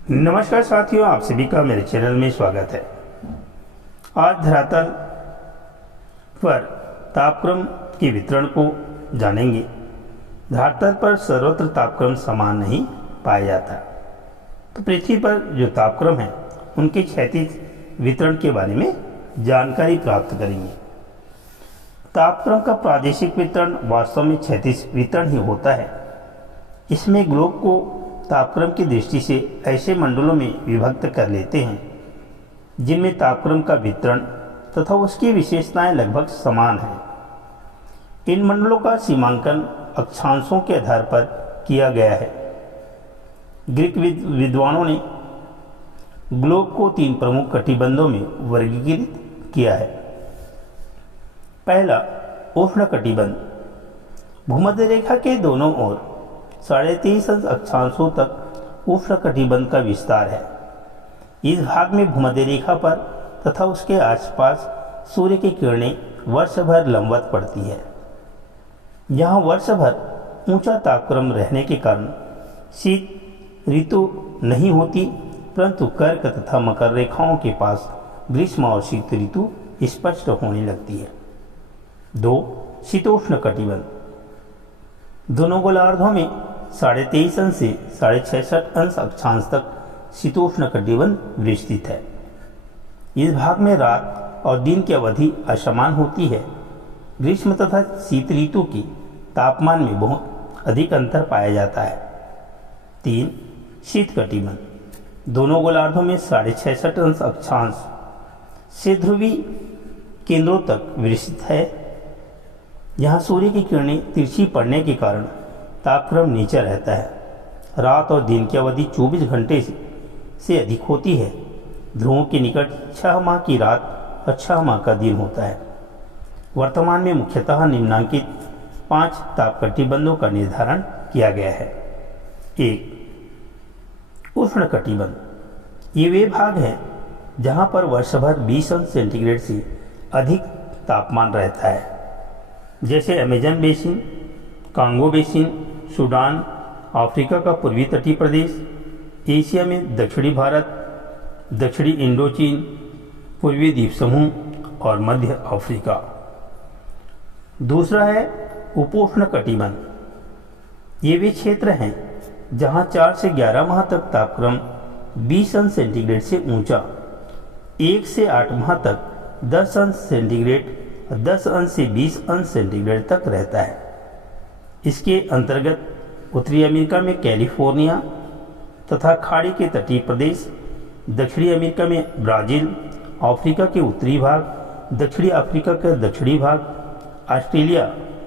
नमस्कार साथियों, आप सभी का मेरे चैनल में स्वागत है। आज धरातल पर तापक्रम के वितरण को जानेंगे। धरातल पर सर्वत्र तापक्रम समान नहीं पाया जाता, तो पृथ्वी पर जो तापक्रम है उनके क्षैतिज वितरण के बारे में जानकारी प्राप्त करेंगे। तापक्रम का प्रादेशिक वितरण वास्तव में क्षैतिज वितरण ही होता है। इसमें ग्लोब को तापक्रम की दृष्टि से ऐसे मंडलों में विभक्त कर लेते हैं जिनमें तापक्रम का वितरण तथा उसकी विशेषताएं लगभग समान हैं। इन मंडलों का सीमांकन अक्षांशों के आधार पर किया गया है। ग्रीक विद्वानों ने ग्लोब को 3 प्रमुख कटिबंधों में वर्गीकृत किया है। पहला, उष्ण कटिबंध। भूमध्य रेखा के दोनों ओर 23.5 अक्षांशों तक उष्ण कटिबंध का विस्तार है। इस भाग में भूमध्य रेखा पर तथा उसके आसपास सूर्य की किरणें वर्ष भर लंबवत पड़ती है। यहाँ वर्ष भर ऊंचा तापक्रम रहने के कारण शीत ऋतु नहीं होती, परंतु कर्क तथा मकर रेखाओं के पास ग्रीष्म और शीत ऋतु स्पष्ट होने लगती है। 2, शीतोष्ण कटिबंध। दोनों गोलार्धों में 23.5 अंश से 66.5 अंश अक्षांश तक शीतोष्ण कटिबंध विस्तृत है। इस भाग में रात और दिन की अवधि असमान होती है। ग्रीष्म तथा शीत ऋतु के तापमान में बहुत अधिक अंतर पाया जाता है। 3, शीत कटिबंध। दोनों गोलार्धों में 66.5 अंश अक्षांश से ध्रुवीय केंद्रों तक विस्तृत है। यहाँ सूर्य की किरणें तिरछी पड़ने के कारण तापक्रम नीचा रहता है। रात और दिन की अवधि 24 घंटे से अधिक होती है। ध्रुवों के निकट 6 माह की रात और 6 माह का दिन होता है। वर्तमान में मुख्यतः निम्नांकित 5 ताप कटिबंधों का निर्धारण किया गया है। 1, उष्ण कटिबंध। ये वे भाग हैं जहाँ पर वर्ष भर 20 अंश सेंटीग्रेड से अधिक तापमान रहता है, जैसे Amazon basin, Congo basin, Sudan, Africa का पूर्वी तटीय प्रदेश, एशिया में दक्षिणी भारत, दक्षिणी इंडोचीन, पूर्वी द्वीप समूह और मध्य अफ्रीका। दूसरा है उपोष्ण कटिबंध। ये वे क्षेत्र हैं जहां 4 से 11 माह तक तापक्रम 20 अंश सेंटीग्रेड से ऊंचा, 1 से 8 माह तक 10 अंश सेंटीग्रेड, 10 अंश से 20 अंश सेंटीग्रेड तक रहता है। इसके अंतर्गत उत्तरी अमेरिका में कैलिफोर्निया तथा खाड़ी के तटीय प्रदेश, दक्षिणी अमेरिका में ब्राज़ील, अफ्रीका के उत्तरी भाग, दक्षिणी अफ्रीका का दक्षिणी भाग, ऑस्ट्रेलिया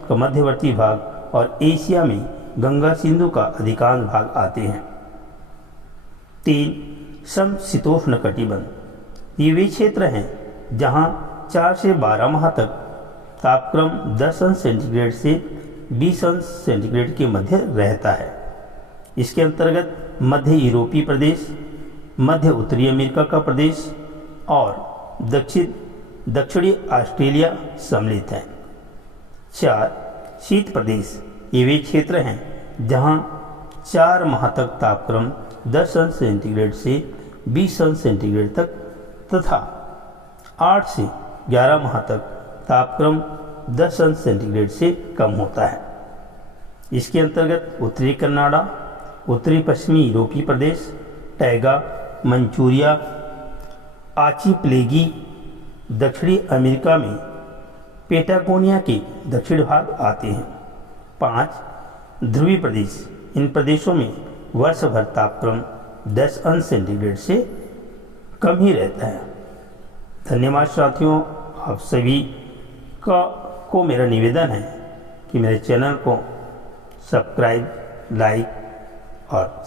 का मध्यवर्ती भाग और एशिया में गंगा सिंधु का अधिकांश भाग आते हैं। 3, समशीतोष्ण कटिबंध। ये वे क्षेत्र हैं जहाँ 4 से 12 माह तक तापक्रम 10 अंश सेंटीग्रेड से 20 अंश सेंटीग्रेड के मध्य रहता है। इसके अंतर्गत मध्य यूरोपीय प्रदेश, मध्य उत्तरी अमेरिका का प्रदेश और दक्षिणी ऑस्ट्रेलिया सम्मिलित हैं। 4, शीत प्रदेश। ये वे क्षेत्र हैं जहाँ 4 माह तक तापक्रम 10 अंश सेंटीग्रेड से 20 अंश सेंटीग्रेड तक तथा 8 से 11 माह तक तापक्रम 10 अंश सेंटीग्रेड से कम होता है। इसके अंतर्गत उत्तरी कनाडा, उत्तरी पश्चिमी यूरोपीय प्रदेश, टैगा, मंचूरिया, आर्चिपेलागी, दक्षिणी अमेरिका में पेटागोनिया के दक्षिण भाग आते हैं। 5, ध्रुवीय प्रदेश। इन प्रदेशों में वर्ष भर तापक्रम 10 अंश सेंटीग्रेड से कम ही रहता है। धन्यवाद साथियों, आप सभी को मेरा निवेदन है कि मेरे चैनल को सब्सक्राइब, लाइक और